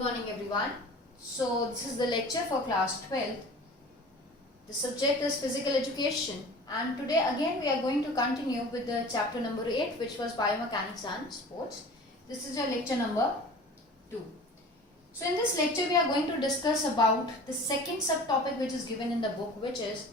morning everyone. So this is the lecture for class 12th. The subject is physical education and today again we are going to continue with the chapter number 8 which was biomechanics and sports. This is your lecture number 2. So in this lecture we are going to discuss about the second subtopic which is given in the book, which is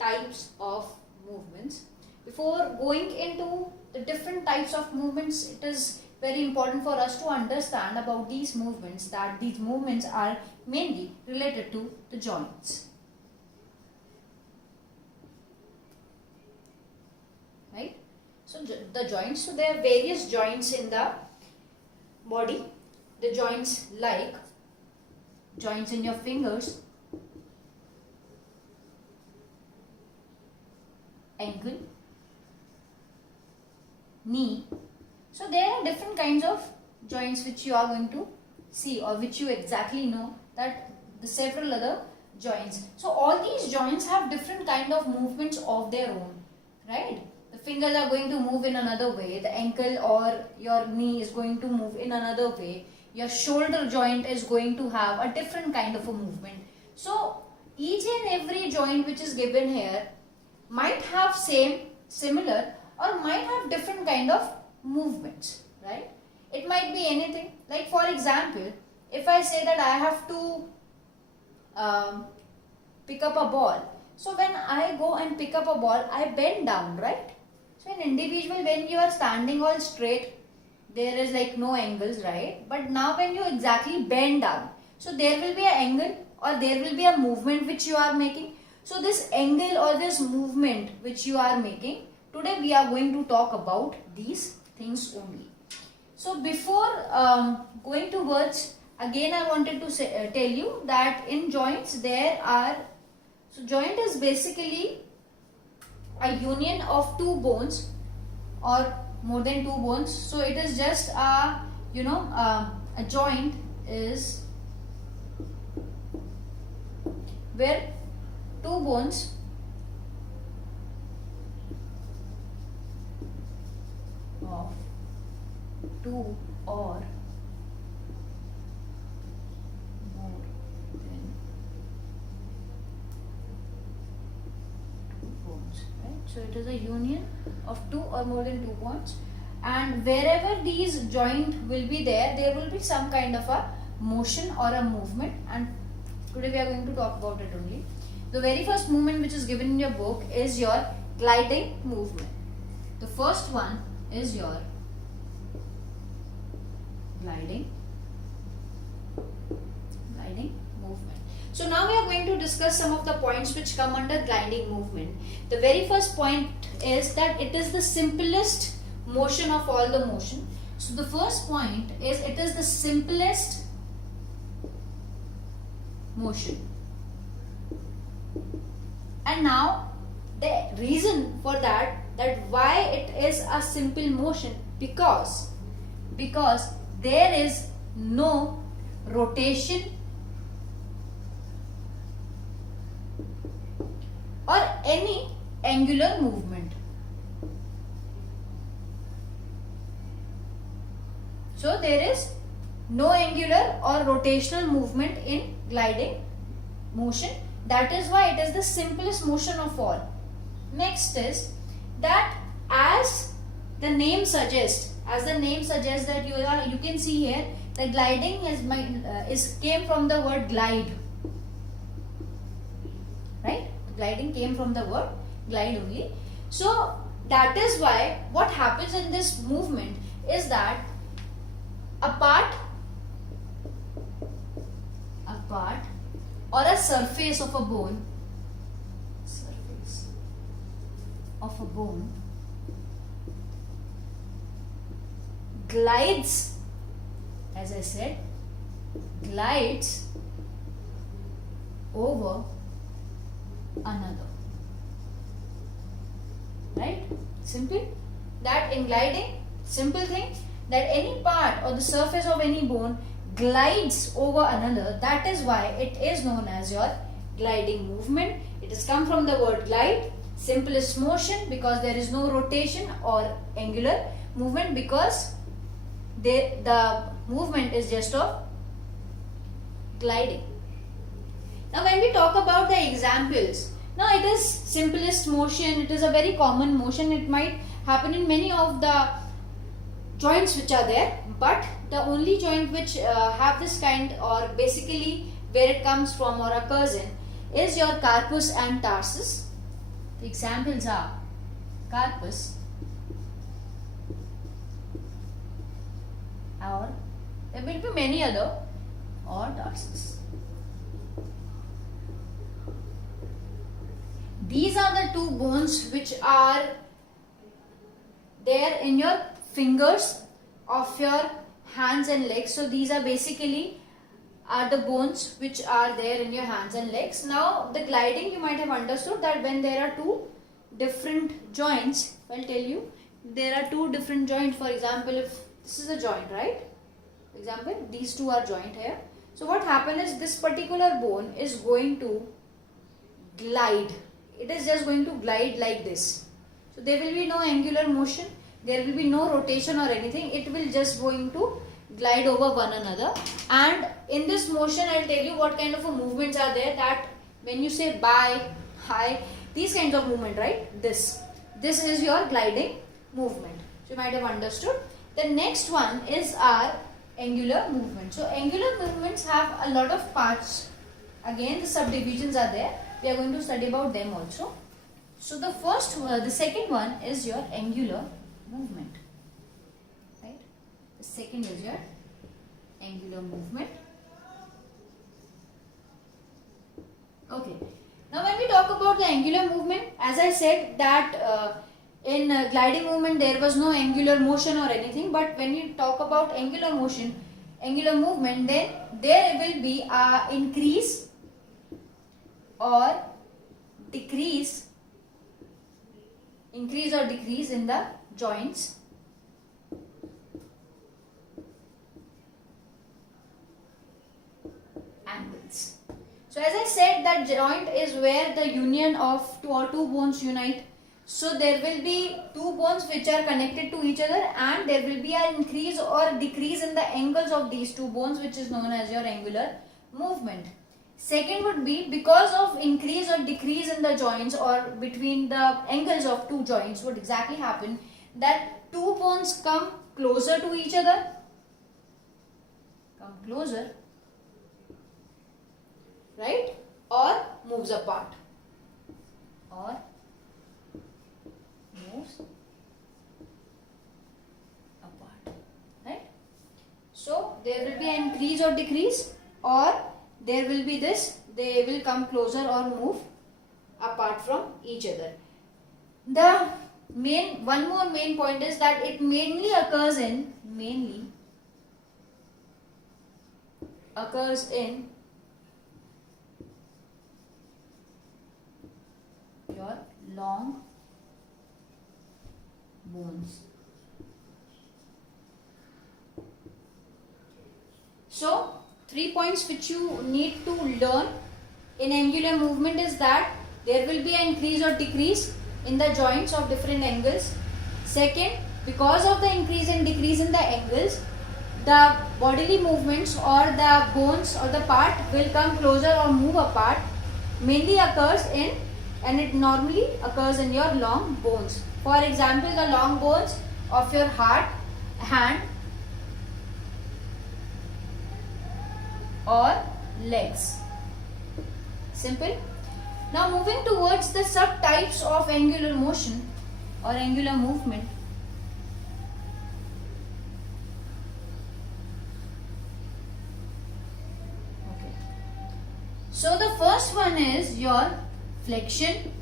types of movements. Before going into the different types of movements, it is very important for us to understand about these movements, that these movements are mainly related to the joints. Right? So the joints, so there are various joints in the body. The joints like joints in your fingers, ankle, knee. So there are different kinds of joints which you are going to see, or which you exactly know that the several other joints. So all these joints have different kind of movements of their own, right? The fingers are going to move in another way, the ankle or your knee is going to move in another way, your shoulder joint is going to have a different kind of a movement. So each and every joint which is given here might have similar or might have different kind of movements, right? It might be anything. Like for example, if I say that I have to pick up a ball, so when I go and pick up a ball, I bend down, right? So in individual, when you are standing all straight, there is like no angles, right? But now when you exactly bend down, so there will be an angle or there will be a movement which you are making. So this angle or this movement which you are making, today we are going to talk about these things only. So before going towards, again I wanted to tell you that in joints there are, so joint is basically a union of two bones or more than two bones. So it is just a, a joint is where two bones of two or more than two bones, right? So it is a union of two or more than two bones, and wherever these joint will be there will be some kind of a motion or a movement, and today we are going to talk about it only. The very first movement which is given in your book is your gliding movement. The first one is your gliding movement. So now we are going to discuss some of the points which come under gliding movement. The very first point is that it is the simplest motion of all the motion. So the first point is it is the simplest motion. And now the reason for that why it is a simple motion, because there is no rotation or any angular movement. So there is no angular or rotational movement in gliding motion. That is why it is the simplest motion of all. Next is that as the name suggests that you can see here the gliding came from the word glide, right? Gliding came from the word glide only. So that is why what happens in this movement is that a part or a surface of a bone glides, as I said, glides over another, right? Simple. That in gliding, simple thing, that any part or the surface of any bone glides over another. That is why it is known as your gliding movement. It has come from the word glide, simplest motion, because there is no rotation or angular movement, because the movement is just of gliding. Now when we talk about the examples, now it is simplest motion, it is a very common motion, it might happen in many of the joints which are there, but the only joint which have this kind, or basically where it comes from or occurs in, is your carpus and tarsus. The examples are carpus, or there will be many other, or tarsus. These are the two bones which are there in your fingers of your hands and legs. So these are basically the bones which are there in your hands and legs. Now the gliding, you might have understood that when there are two different joints, I'll tell you, there are two different joints. For example, if this is a joint, right? For example, these two are joint here. So what happens is this particular bone is going to glide. It is just going to glide like this. So there will be no angular motion. There will be no rotation or anything. It will just going to glide over one another. And in this motion, I'll tell you what kind of a movements are there, that when you say bye, hi, these kinds of movement, right? This is your gliding movement. So you might have understood. The next one is our angular movement. So angular movements have a lot of parts. Again, the subdivisions are there. We are going to study about them also. So the second one is your angular movement, right? The second is your angular movement. Okay. Now when we talk about the angular movement, as I said that in gliding movement there was no angular motion or anything, but when you talk about angular motion, angular movement, then there will be a increase or decrease in the joints angles. So as I said, that joint is where the union of two bones unite. So there will be two bones which are connected to each other, and there will be an increase or decrease in the angles of these two bones, which is known as your angular movement. Second would be, because of increase or decrease in the joints or between the angles of two joints, what exactly happen, that two bones come closer to each other, right, or moves apart, right. So there will be an increase or decrease, or there will be this, they will come closer or move apart from each other. The one more main point is that it mainly occurs in your long bones. So 3 points which you need to learn in angular movement is that there will be an increase or decrease in the joints of different angles. Second, because of the increase and decrease in the angles, the bodily movements or the bones or the part will come closer or move apart, mainly occurs in, and it normally occurs in your long bones. For example, the long bones of your hand or legs. Simple. Now moving towards the subtypes of angular motion or angular movement. Okay. So the first one is your flexion.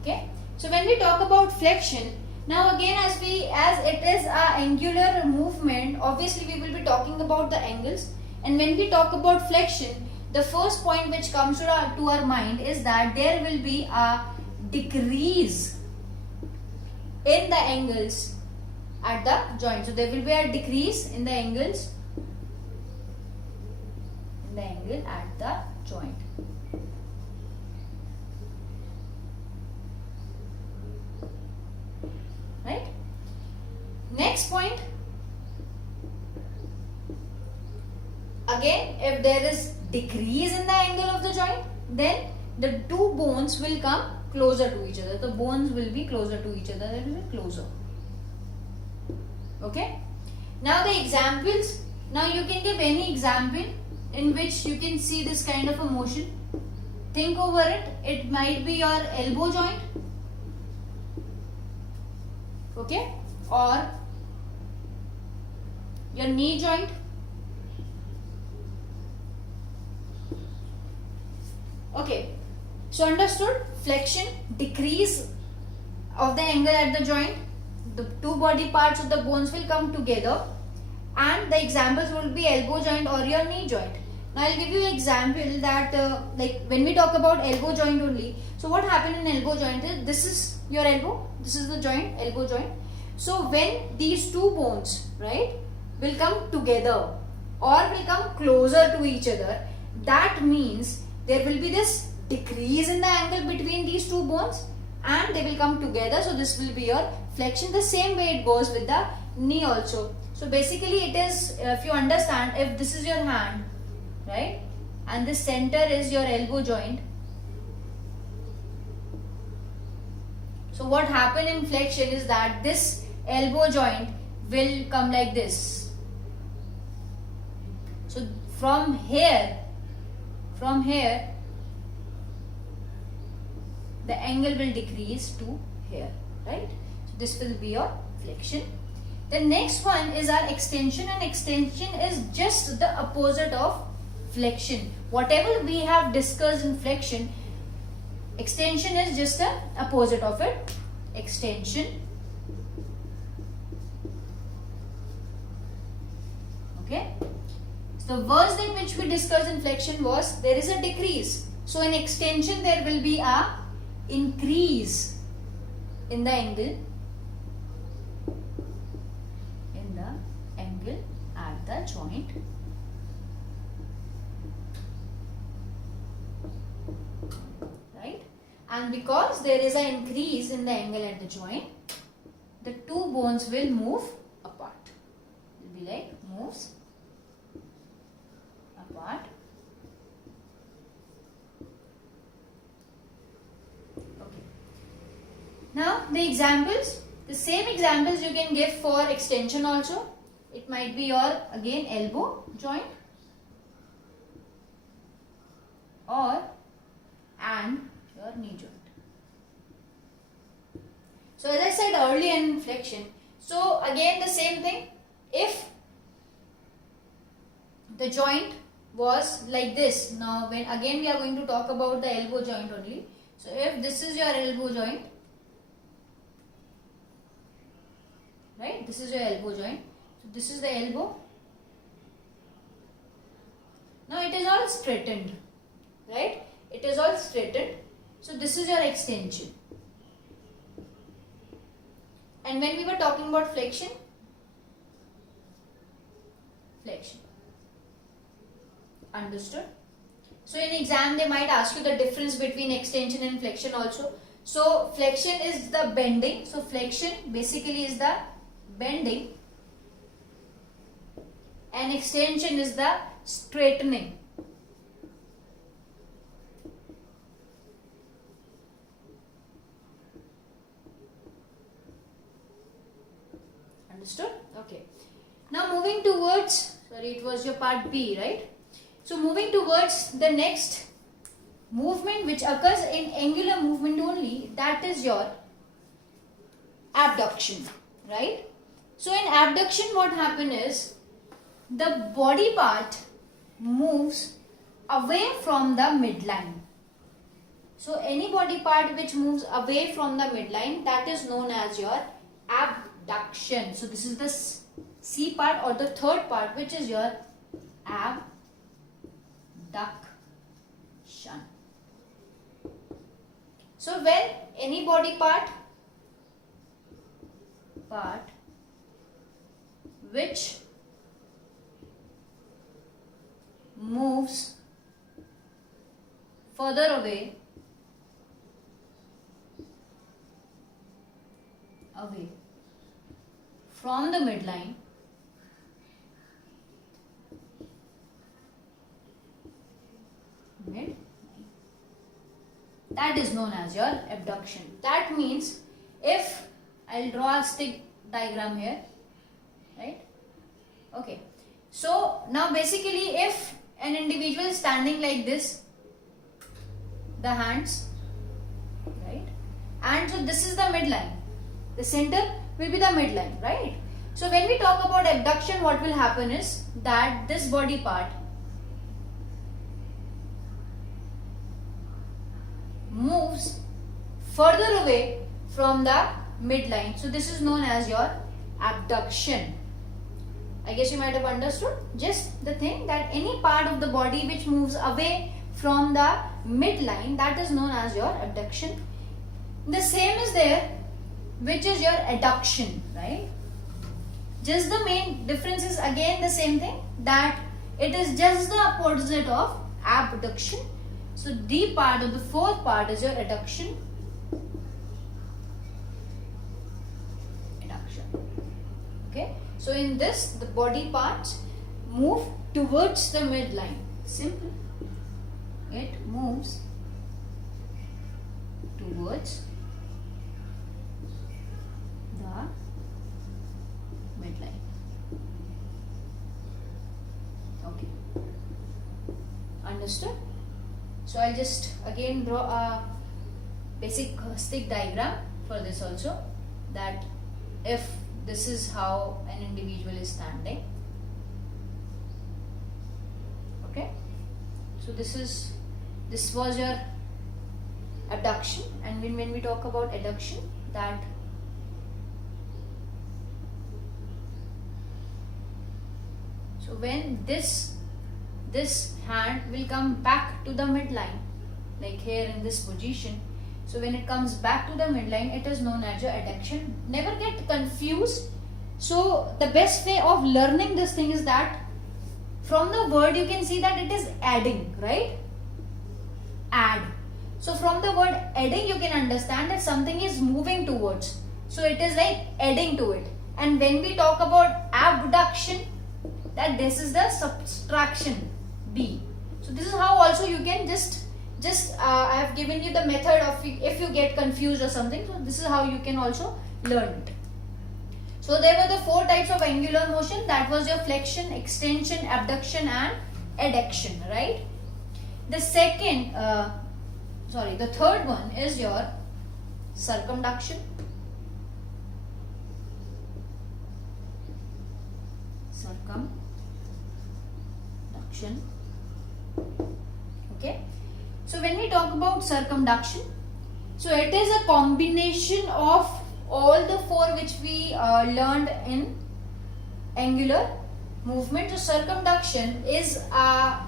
Okay. So when we talk about flexion, now again, as it is a angular movement, obviously we will be talking about the angles. And when we talk about flexion, the first point which comes to our mind is that there will be a decrease in the angles at the joint. So there will be a decrease in the angles at the joint. Right? Next point again, if there is decrease in the angle of the joint, then the two bones will come closer to each other. The bones will be closer to each other. That will be closer. Okay. Now the examples. Now you can give any example in which you can see this kind of a motion. Think over it. It might be your elbow joint. Okay. Or your knee joint. Okay. So understood? Flexion, decrease of the angle at the joint. The two body parts of the bones will come together, and the examples will be elbow joint or your knee joint. Now I'll give you an example that like when we talk about elbow joint only. So what happened in elbow joint is, this is your elbow, this is the joint, elbow joint. So when these two bones, right, will come together or will come closer to each other, that means there will be this decrease in the angle between these two bones and they will come together. So this will be your flexion. The same way it goes with the knee also. So basically it is, if you understand, if this is your hand, right, and this center is your elbow joint. So what happened in flexion is that this elbow joint will come like this. So from here, the angle will decrease to here, right? So this will be your flexion. The next one is our extension, and extension is just the opposite of flexion. Whatever we have discussed in flexion, extension is just the opposite of it. Extension. Okay. So the first thing which we discussed in flexion was there is a decrease. So in extension there will be a increase in the angle at the joint. Right? And because there is an increase in the angle at the joint, the two bones will move apart. It will be like moves apart. Okay. Now the examples, the same examples you can give for extension also. It might be your again elbow joint or and your knee joint. So as I said earlier in flexion, so again the same thing, if the joint was like this, now when again we are going to talk about the elbow joint only. So if this is your elbow joint, right, this is your elbow joint. So this is the elbow. Now it is all straightened, right? It is all straightened. So this is your extension. And when we were talking about flexion, understood? So in exam they might ask you the difference between extension and flexion also. So flexion is the bending. So flexion basically is the bending, and extension is the straightening. Understood? Okay. Now moving towards, sorry, it was your part B, right? So moving towards the next movement which occurs in angular movement only, that is your abduction, right? So in abduction what happens is the body part moves away from the midline. So any body part which moves away from the midline, that is known as your abduction. So this is the C part or the third part, which is your abduction. So when any body part which moves further away from the midline, that is known as your abduction. That means if I'll draw a stick diagram here, right? Okay. So now basically if an individual is standing like this, the hands, right? And so this is the midline. The center will be the midline, right? So when we talk about abduction, what will happen is that this body part moves further away from the midline. So this is known as your abduction. I guess you might have understood just the thing that any part of the body which moves away from the midline, that is known as your abduction. The same is there, which is your adduction, right? Just the main difference is again the same thing, that it is just the opposite of abduction. So D part of the fourth part is your adduction. Okay. So in this, the body parts move towards the midline. Simple. It moves towards the midline. Okay. Understood? So I'll just again draw a basic stick diagram for this also, that if this is how an individual is standing. Okay. So this was your abduction, and when we talk about adduction, that so when this hand will come back to the midline, like here in this position. So when it comes back to the midline, it is known as your adduction. Never get confused. So the best way of learning this thing is that from the word you can see that it is adding, right? Add. So from the word adding you can understand that something is moving towards. So it is like adding to it. And when we talk about abduction, that this is the subtraction, B. So this is how also you can just I have given you the method of if you get confused or something. So this is how you can also learn it. So there were the four types of angular motion. That was your flexion, extension, abduction and adduction, right? The second, the third one is your circumduction. Circumduction. Okay. So when we talk about circumduction, so it is a combination of all the four which we learned in angular movement. So circumduction is a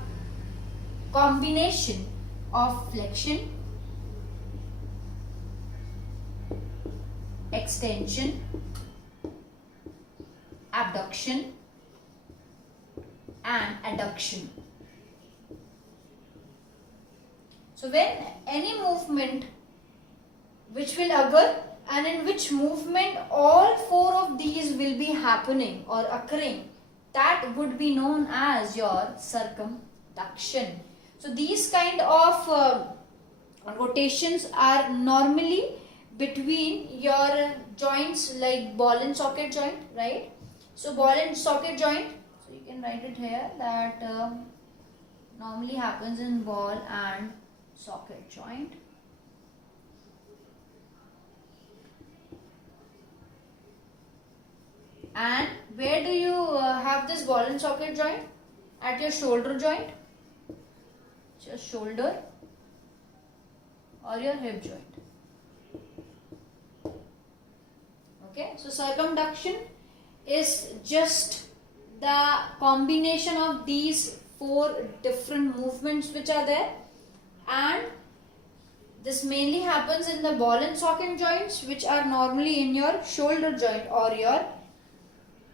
combination of flexion, extension, abduction and adduction. So when any movement which will occur and in which movement all four of these will be happening or occurring, that would be known as your circumduction. So these kind of rotations are normally between your joints like ball and socket joint, right? So ball and socket joint, so you can write it here, that normally happens in ball and socket joint. And where do you have this ball and socket joint? At your shoulder joint, your shoulder or your hip joint. Okay, so circumduction is just the combination of these four different movements which are there, and this mainly happens in the ball and socket joints, which are normally in your shoulder joint or your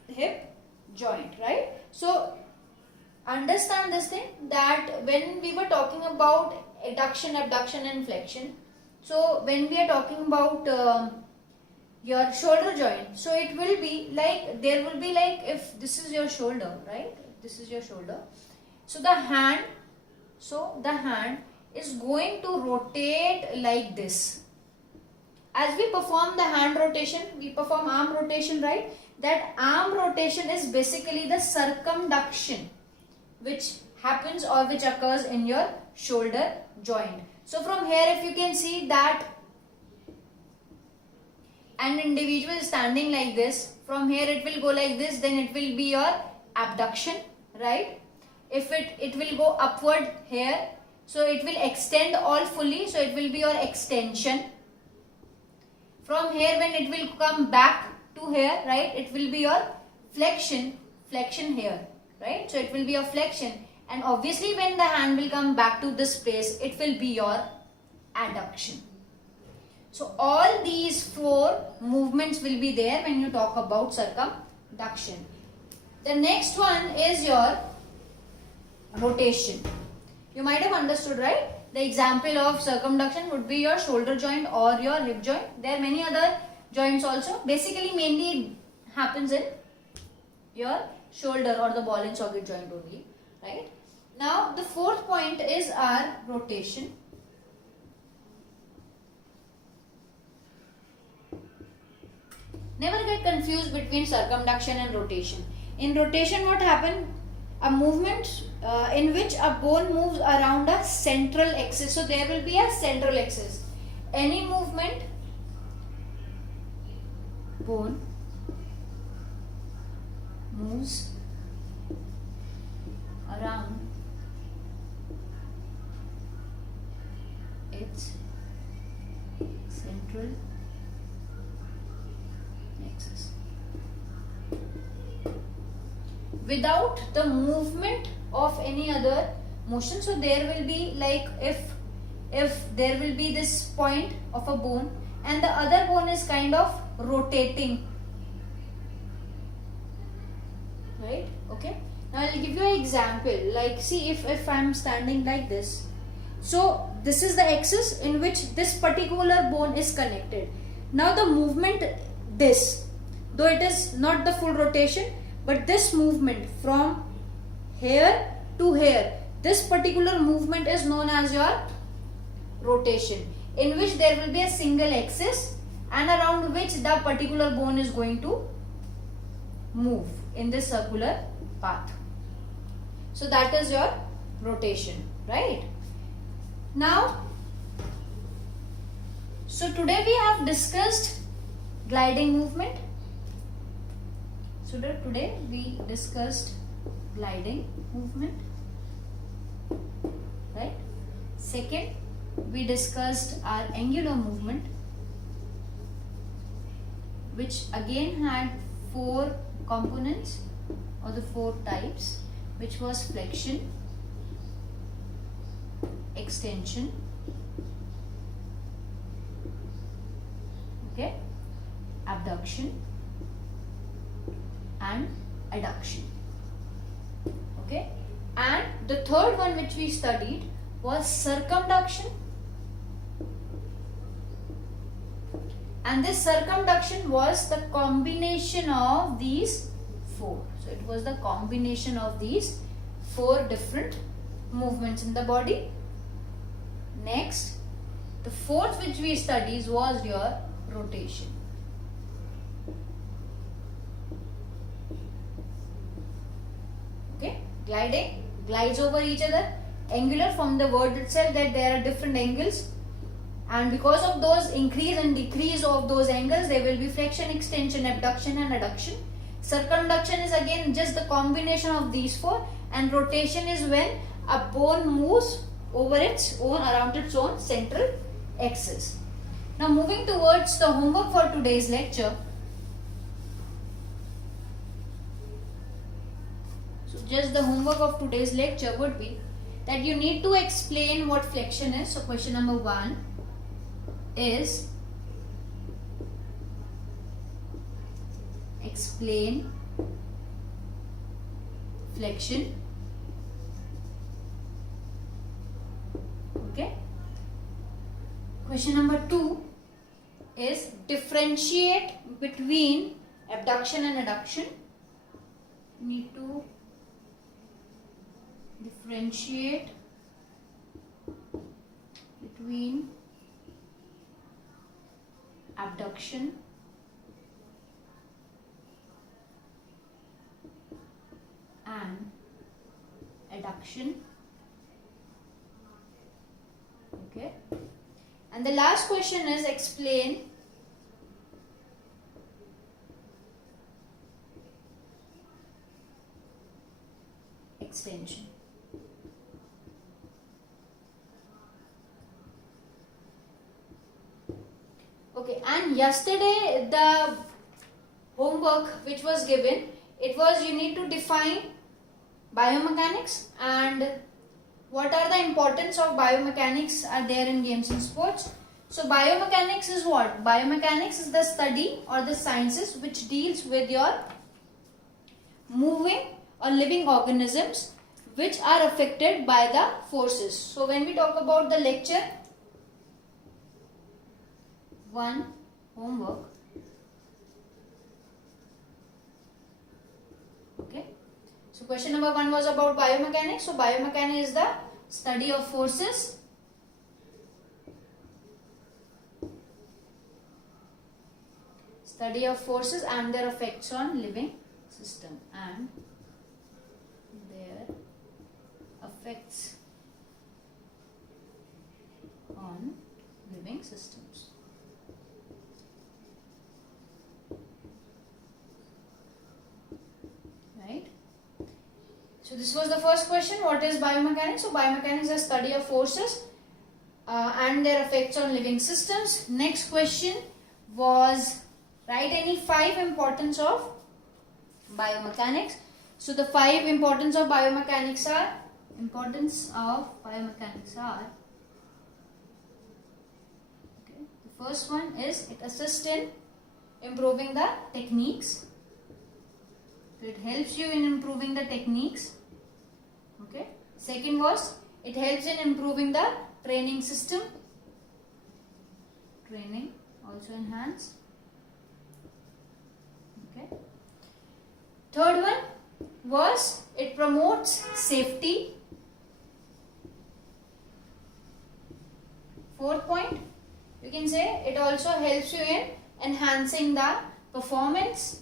hip joint, right? So understand this thing, that when we were talking about adduction, abduction and flexion, so when we are talking about your shoulder joint, so it will be like, there will be like, if this is your shoulder, right? This is your shoulder. So the hand is going to rotate like this. As we perform the hand rotation, we perform arm rotation, right? That arm rotation is basically the circumduction which happens or which occurs in your shoulder joint. So from here, if you can see that an individual is standing like this, from here it will go like this, then it will be your abduction, right? If it will go upward here, so it will extend all fully, so it will be your extension. From here, when it will come back to here, right, it will be your flexion here, right? So it will be your flexion, and obviously when the hand will come back to this place, it will be your adduction. So all these four movements will be there when you talk about circumduction. The next one is your rotation. You might have understood, right? The example of circumduction would be your shoulder joint or your hip joint. There are many other joints also. Basically, mainly it happens in your shoulder or the ball and socket joint only, right? Now, the fourth point is our rotation. Never get confused between circumduction and rotation. In rotation, what happens? A movement in which a bone moves around a central axis. So there will be a central axis. Any movement, bone moves around its central axis without the movement of any other motion. So there will be like if there will be this point of a bone and the other bone is kind of rotating, right? Okay, now I'll give you an example. Like, see, if I'm standing like this, so this is the axis in which this particular bone is connected. Now the movement, this, though it is not the full rotation, but this movement from here to here, this particular movement is known as your rotation, in which there will be a single axis and around which the particular bone is going to move in this circular path. So that is your rotation, right? Now, so today we have discussed gliding movement. So today we discussed gliding movement, right? Second, we discussed our angular movement, which again had four components or the four types, which was flexion, extension, okay, abduction and adduction, okay. And the third one which we studied was circumduction, and this circumduction was the combination of these four. So it was the combination of these four different movements in the body. Next, the fourth which we studied was your rotation. Okay, gliding, glides over each other. Angular, from the word itself that there are different angles, and because of those increase and decrease of those angles, there will be flexion, extension, abduction and adduction. Circumduction is again just the combination of these four, and rotation is when a bone moves over its own, around its own central axis. Now moving towards the homework for today's lecture. So just the homework of today's lecture would be that you need to explain what flexion is. So question number 1 is explain flexion. Okay. Question number 2 is differentiate between abduction and adduction. You need to differentiate between abduction and adduction. Okay, and the last question is explain extension. Okay, and yesterday the homework which was given, it was you need to define biomechanics and what are the importance of biomechanics are there in games and sports. So biomechanics is what? Biomechanics is the study or the sciences which deals with your moving or living organisms which are affected by the forces. So when we talk about the lecture 1 homework, okay, so question number 1 was about biomechanics. So biomechanics is the study of forces, and their effects on living system and their effects on living systems. Right? So this was the first question. What is biomechanics? So biomechanics is the study of forces and their effects on living systems. Next question was write any 5 importance of biomechanics. So the 5 importance of biomechanics are okay, the first one is it assists in improving the techniques. So it helps you in improving the techniques. Okay. Second was it helps in improving the training system. Training also enhance. Okay. Third one was it promotes safety. Fourth point, you can say it also helps you in enhancing the performance.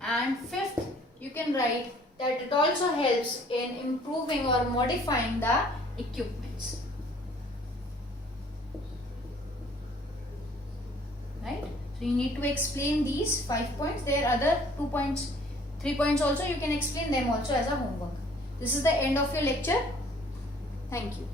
And fifth, you can write that it also helps in improving or modifying the equipments. Right? So you need to explain these 5 points. There are other 2 points, 3 points also. You can explain them also as a homework. This is the end of your lecture. Thank you.